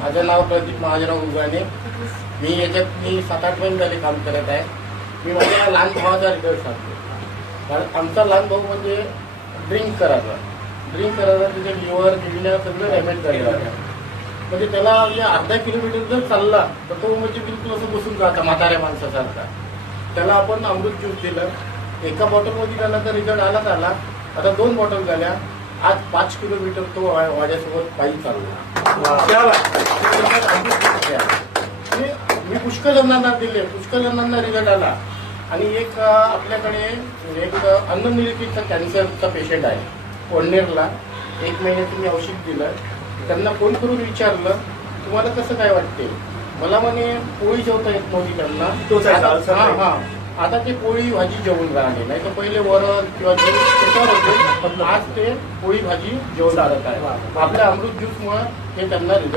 माझं नाव प्रदीप महाजराव उगाणे. मी 7-8 महिने झाले काम करत आहे. मी माझ्या लहान भावाचा रिझल्ट सांगतो. कारण आमचा लहान भाऊ म्हणजे ड्रिंक करायचा त्याचे लिव्हर किडन्या सगळं डॅमेज झालेलं आहे. म्हणजे त्याला म्हणजे अर्धा किलोमीटर जर चालला तर तो म्हणजे बिलकुल असं बसून जाता म्हाताऱ्या माणसासारखा. त्याला आपण अमृत ज्यूस दिलं. एका बॉटलमध्ये त्याला तर रिझल्ट आला. आता 2 बॉटल झाल्या. आज 5 किलोमीटर तो माझ्यासोबत पायी चालला. मी पुष्कळ जणांना दिले, पुष्कळ जणांना रिझल्ट आला. आणि एक आपल्याकडे एक अन्ननिलिकेचा कॅन्सरचा पेशंट आहे कोंडनेरला. 1 महिन्याचं मी औषध दिलं. त्यांना फोन करून विचारलं तुम्हाला कसं काय वाटते. मला म्हणे पोळी जेवता येत नव्हती त्यांना. आता ते पोळी भाजी जेवून राहिले. नाही तर पहिले वरण किंवा त्याच्यावर होते, पण आज ते पोळी भाजी जेवून राहत आहे. आपल्या अमृत ज्यूसमुळे हे त्यांना रिझल्ट